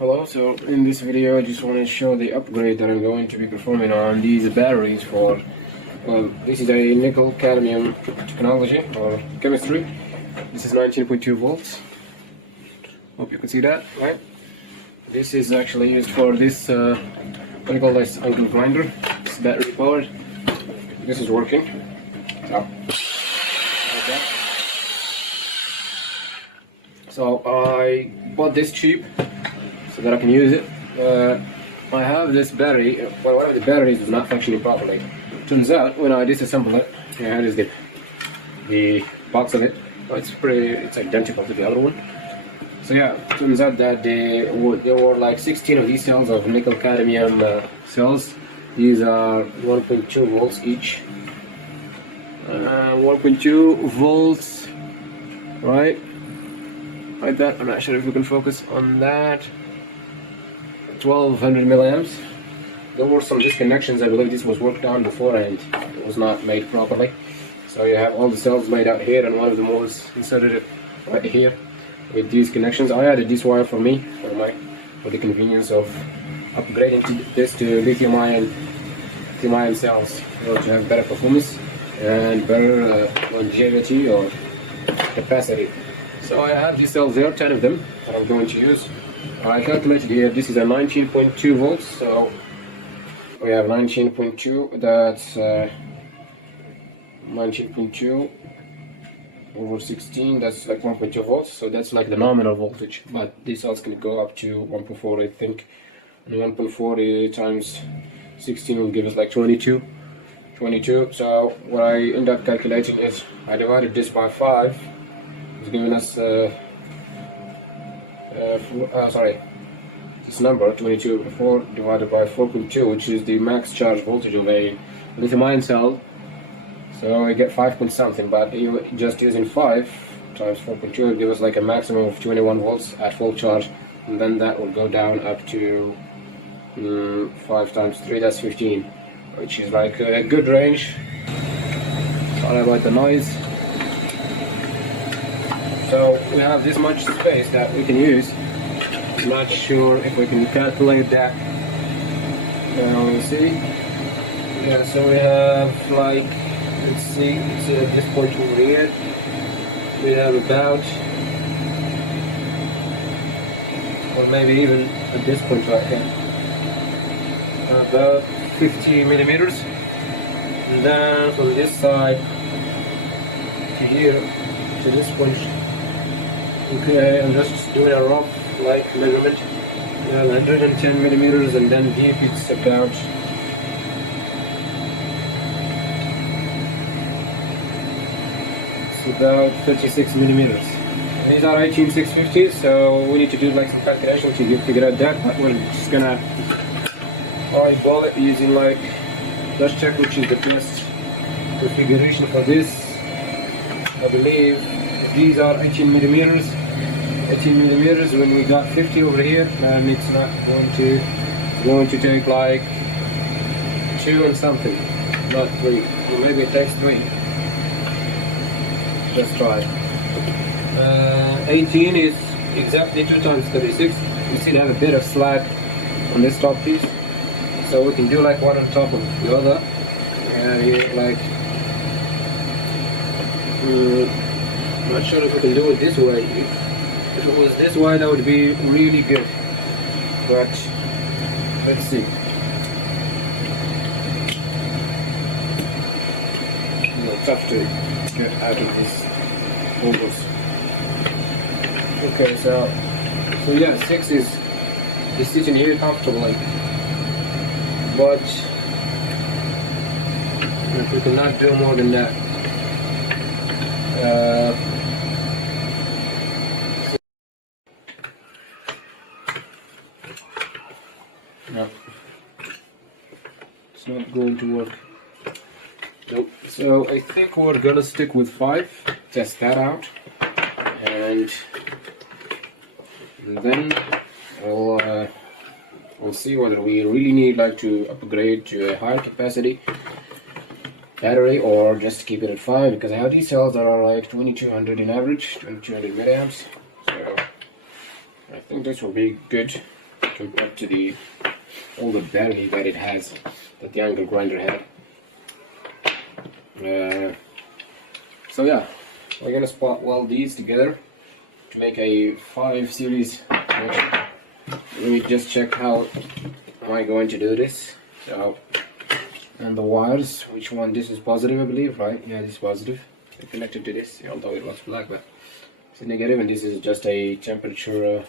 Hello, so in this video I just want to show the upgrade that I'm going to be performing on these batteries for, well, this is a nickel cadmium technology or chemistry. This is 19.2 volts. Hope you can see that, right? This is actually used for this, what do you call this, angle grinder. It's battery powered. This is working. So, like that. So I bought this cheap so that I can use it. I have this battery, well, one of the batteries is not functioning properly. Turns out when I disassemble it, here is the box of it. Oh, it's identical to the other one. So yeah, turns out that there were like 16 of these cells of nickel cadmium cells. These are 1.2 volts each. 1.2 volts, right? Like that. I'm not sure if we can focus on that. 1200 milliamps. There were some disconnections. I believe this was worked on before and it was not made properly. So you have all the cells laid out here, and one of them was inserted right here with these connections. I added this wire for me, for the convenience of upgrading this to lithium-ion cells, in order to have better performance and better longevity or capacity. So I have these cells there, 10 of them, that I'm going to use. I calculated here, this is a 19.2 volts, so we have 19.2, that's 19.2 over 16, that's like 1.2 volts, so that's like the nominal voltage, but these cells can go up to 1.4, I think, and 1.4 times 16 will give us like 22. So what I end up calculating is, I divided this by 5, it's giving us this number 22. 4 divided by 4.2, which is the max charge voltage of a lithium-ion cell. So we get 5 point something, but just using 5 times 4.2 will give us like a maximum of 21 volts at full charge, and then that will go down up to 5 times 3, that's 15, which is like a good range. Sorry about the noise. So we have this much space that we can use. I'm not sure if we can calculate that. Now we'll see. Yeah, so we have like, let's see, it's at this point over here. We have about, or maybe even at this point right here, about 50 millimeters. And then from this side to here, to this point. Okay, I'm just doing a rough measurement. 110 millimeters, and then deep it's about about 36 millimeters. And these are 18650, so we need to do like some calculation to figure out that. But we're just gonna eyeball it using like dust check, which is the best configuration for this. I believe these are 18 millimeters. When we got 50 over here, then it's not going to take like 2 and something, not 3, or maybe it takes 3. Let's try. 18 is exactly 2 times 36. You see they have a bit of slack on this top piece, so we can do like one on top of the other. And here, like, I'm not sure if we can do it this way. If it was this way, that would be really good. But let's see. Tough to get out of these holes. Okay, so yeah, 6 is sitting here comfortably, but if we cannot do more than that. No, it's not going to work. Nope. So I think we're gonna stick with 5, test that out, and then we'll see whether we really need like to upgrade to a high capacity battery or just keep it at 5, because I have these cells that are like 2200 in average, 2200 milliamps. So I think this will be good compared to the older battery that it has, that the angle grinder had. So yeah, we're gonna spot weld these together to make a 5 series connection. Let me just check how am I going to do this. So, and the wires, which one? This is positive, I believe, right? Yeah, this is positive. They're connected to this, although it looks black, but it's negative, and this is just a temperature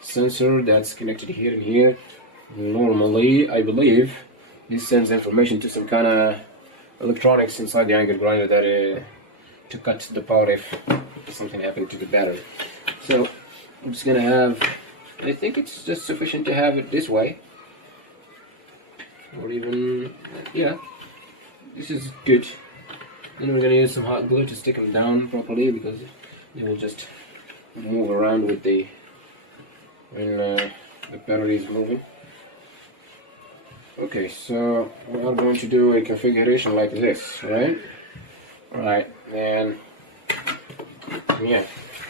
sensor that's connected here and here. Normally, I believe this sends information to some kind of electronics inside the angle grinder that to cut the power if something happened to the battery. So I'm just gonna have, I think it's just sufficient to have it this way, or even, yeah, this is good. Then we're gonna use some hot glue to stick them down properly, because they will just move around with the when the battery is moving. Okay, so we are going to do a configuration like this, right? Alright, then yeah,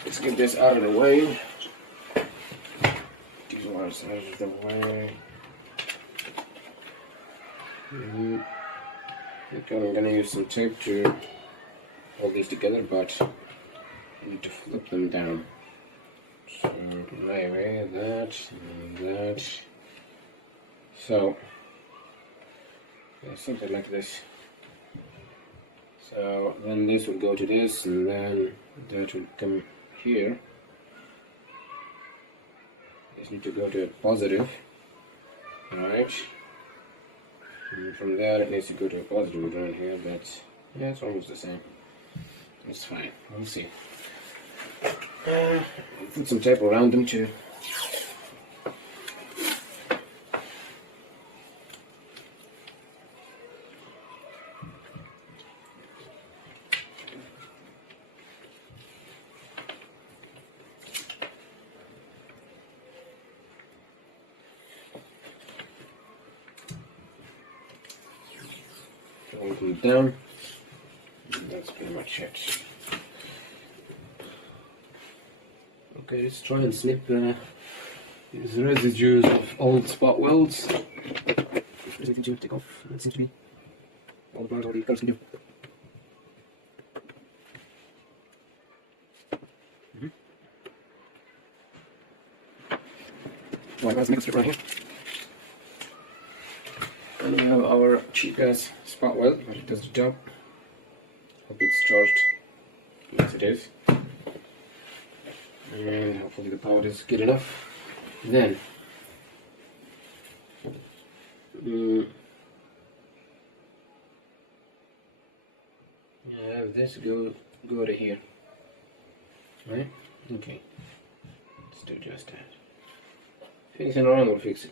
let's get this out of the way. These wires out of the way. Okay, I'm gonna use some tape to hold these together, but I need to flip them down. So maybe that and that. So yeah, something like this. So then this would go to this, and then that would come here. This need to go to a positive, alright. And from there it needs to go to a positive down here, but yeah, it's almost the same. It's fine. We'll see. Put some tape around them too. Hold them down. And that's pretty much it. Okay, let's try and snip these residues of old spot welds. There's anything to take off. That seems to be all the bars, all the colors can do. Right, let's make a strip right here. And we have our cheap ass spot weld, but it does the job. Hope it's charged. Yes, it is. And hopefully the power is good enough. Then I have this go to here. Right? Okay. Let's do just that. Fixing around will fix it.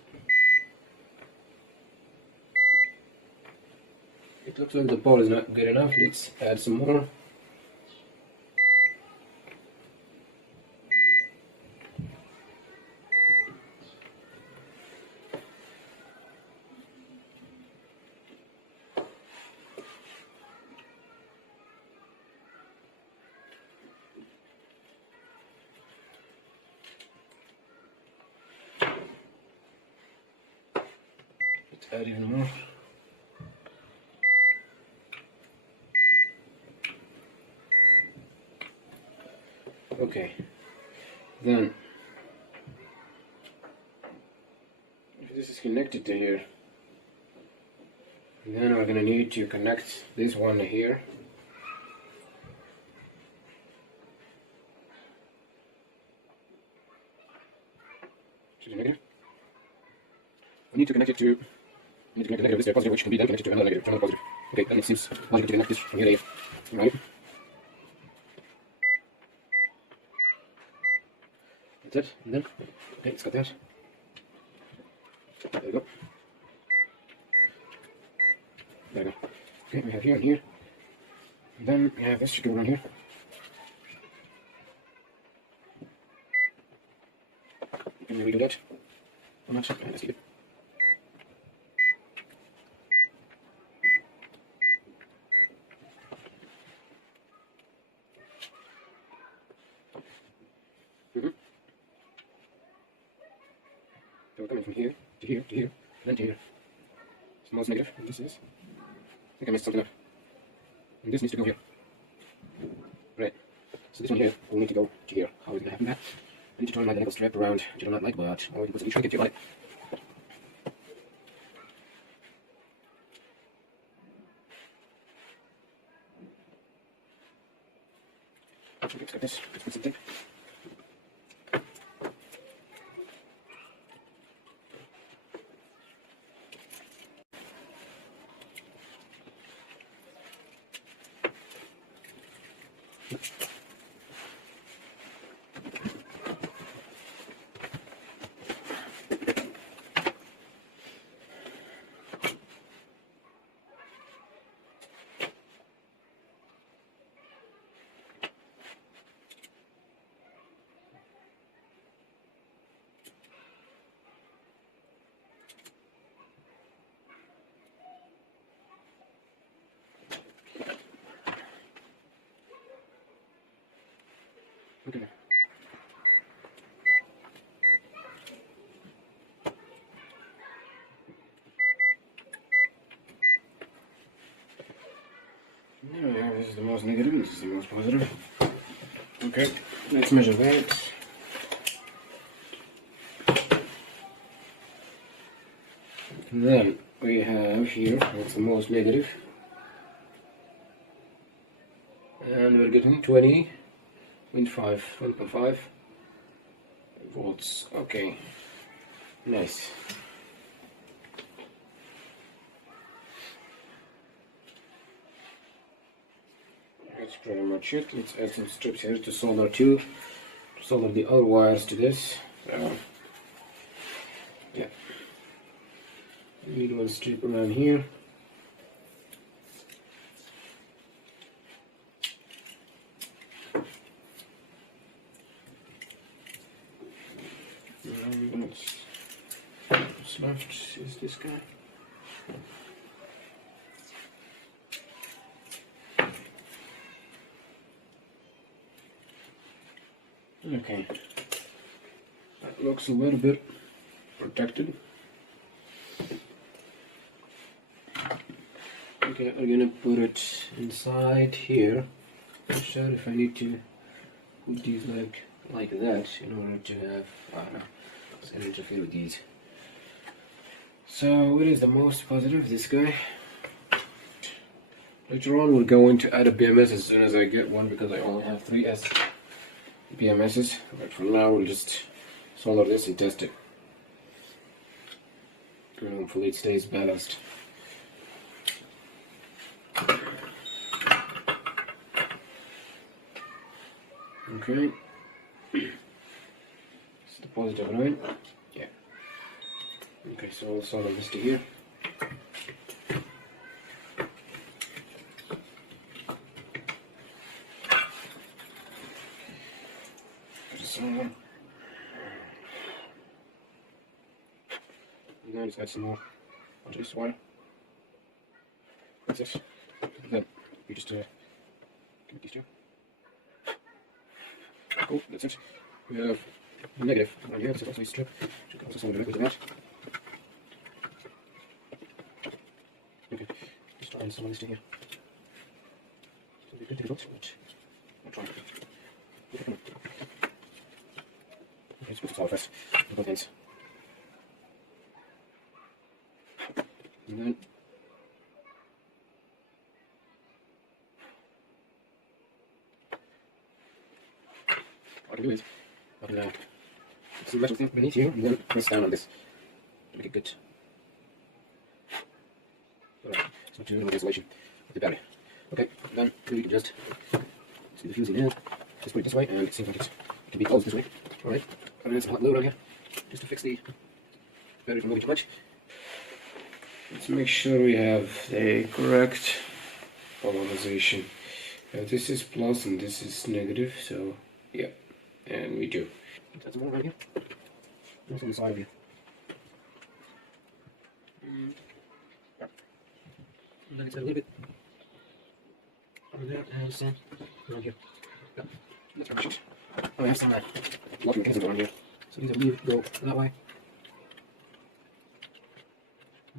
It looks like the power is not good enough. Let's add some more. Let's add even more. Okay, then if this is connected to here, then we're going to need to connect this one to here. Which is negative. We need to connect it to, negative, this is positive, which can be then connected to another negative, to another positive. Okay, then it seems logical to connect this from here to here. Right? That's it, and then, okay, it's got that. There we go. There we go. Okay, we have here and here. And then we have this should go around here. Can we redo that? I'm not sure. Let's keep it. So we're coming from here to here to here, then to here. It's the most negative, and this is. I think I messed something up. And this needs to go here. Right. So this one here will need to go to here. How is it going to happen that? I need to turn my nickel strip around, which I do not like, but or you can put some shrink if you like. Let's get this. Let's put some tape. Okay. Yeah, this is the most negative, this is the most positive. Okay, let's measure that. And then we have here, that's the most negative. And we're getting 20.5 volts. Okay, nice. That's pretty much it. Let's add some strips here to solder too. Solder the other wires to this. So, yeah. We need one strip around here. What's left is this guy. Okay, that looks a little bit protected. Okay, I'm gonna put it inside here. Not sure if I need to put these like that in order to have, I don't know, it's gonna interfere with these. So what is the most positive? This guy. Later on we're going to add a BMS as soon as I get one because I only have 3S BMSs. But for now we'll just solder this and test it. And hopefully it stays balanced. Okay. It's the positive, right? Yeah. Okay, so we'll solder this to here. And then just add some more onto this wire. That's it. And then we just connect these two. Cool, that's it. We have the negative on here, this is also a strip. Should also solder directly to that. Okay, just try and solder this to here. It'll be a bit difficult, but I'll try. Okay, let's put the solder first, on both ends. And then what I can do is I can put some metal thing beneath here and then press down on this to make it good. Alright, so to do isolation of the battery. Okay, then we can just see the fuse in here. Just put it this way and see if it can be closed this way. Alright, and then some hot glue around here just to fix the battery from moving too much. Let's make sure we have the correct polarization. This is plus and this is negative, so yeah, and we do. Let's add some more around here. Also on the side of here. And then let's add a little bit over there and some around here. Yeah, that's pretty much it. Oh, I have some locking mechanisms around here. So these I believe go that way.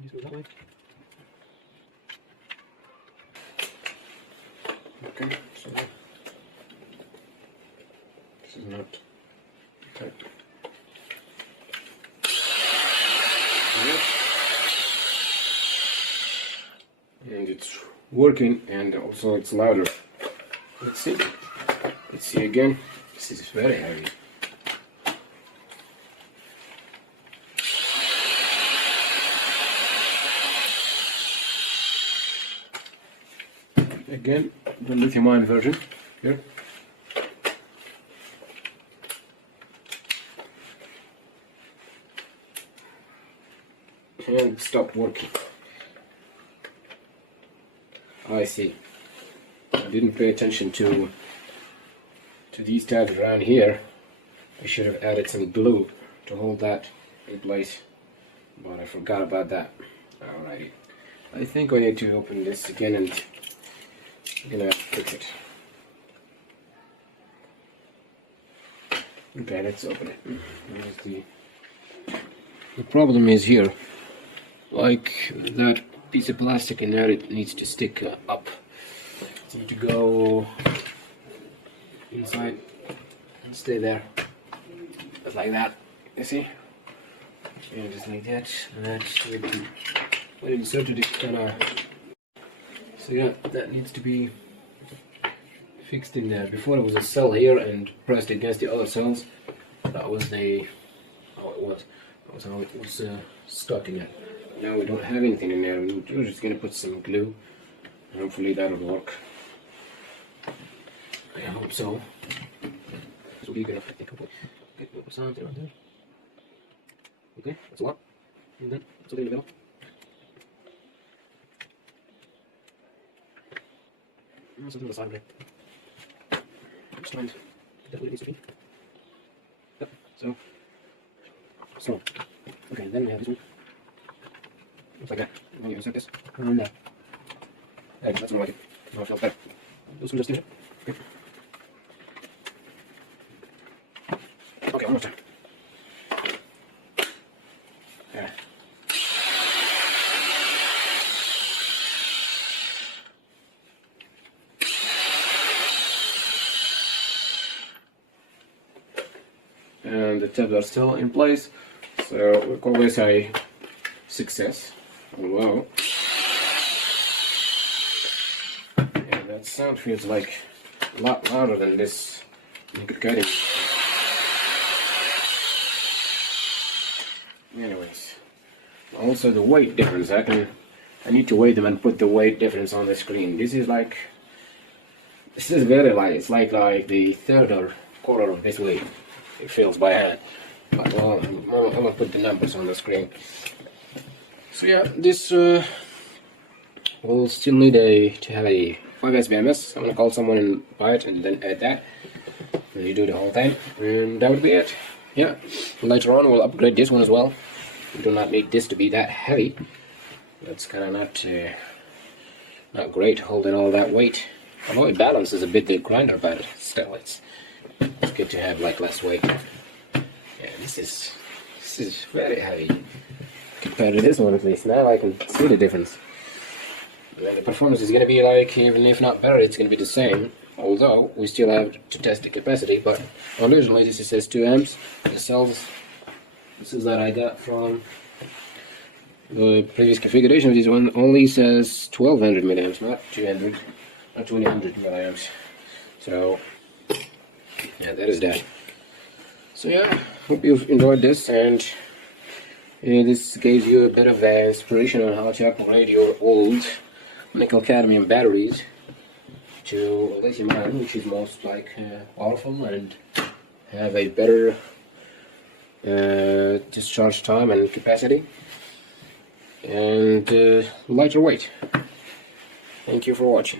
This goes that way. Okay, so this is not tight. And it's working, and also it's louder. Let's see. Let's see again. This is very heavy. Again, the lithium-ion version here. And it stopped working. I see. I didn't pay attention to these tabs around here. I should have added some glue to hold that in place, but I forgot about that. Alrighty. I think I need to open this again and I'm gonna fix it. Okay, let's open it. The problem is here, like that piece of plastic in there, it needs to stick up. So you need to go inside and stay there, just like that. You see? And just like that. And that's when I inserted it, kind of. So yeah, that needs to be fixed in there. Before it was a cell here and pressed against the other cells. That was how it was. That was how it was stuck in there. Now we don't have anything in there. We're just gonna put some glue. Hopefully that'll work. I hope so. So we're gonna put something on there. Okay, that's a lot. And then something in the middle. And something on the side there. Just trying to get that where it needs to be. Yep, so. Okay, then we have this one. Looks like that. And then you insert this around there. There, that's more like it. Now it feels better. Those just use it. Okay. Okay, one more time. Yeah. And the tabs are still in place, so we call this a success. Wow. Yeah, that sound feels like a lot louder than this liquid cutting. Anyways, also the weight difference. I need to weigh them and put the weight difference on the screen. This is very light. It's like the third or quarter of this weight. It feels by hand. But well, I'm gonna put the numbers on the screen. So yeah, this will still need to have a 5S BMS. I'm gonna call someone and buy it and then add that. And you do the whole thing, and that would be it. Yeah. Later on, we'll upgrade this one as well. We do not need this to be that heavy. That's kind of not great holding all that weight. Although it balances a bit the grinder, but still it's good to have like less weight. Yeah, this is very heavy compared to this one at least. Now I can see the difference. And the performance is going to be like, even if not better, it's going to be the same. Although we still have to test the capacity, but originally this says 2 amps. The cells, this is that I got from the previous configuration of this one, only says 1200 milliamps, not 200, not 2000 milliamps. So yeah, that is that. So yeah, hope you've enjoyed this, and this gives you a bit of inspiration on how to upgrade your old nickel cadmium batteries to lithium-ion, which is most powerful and have a better discharge time and capacity, and lighter weight. Thank you for watching.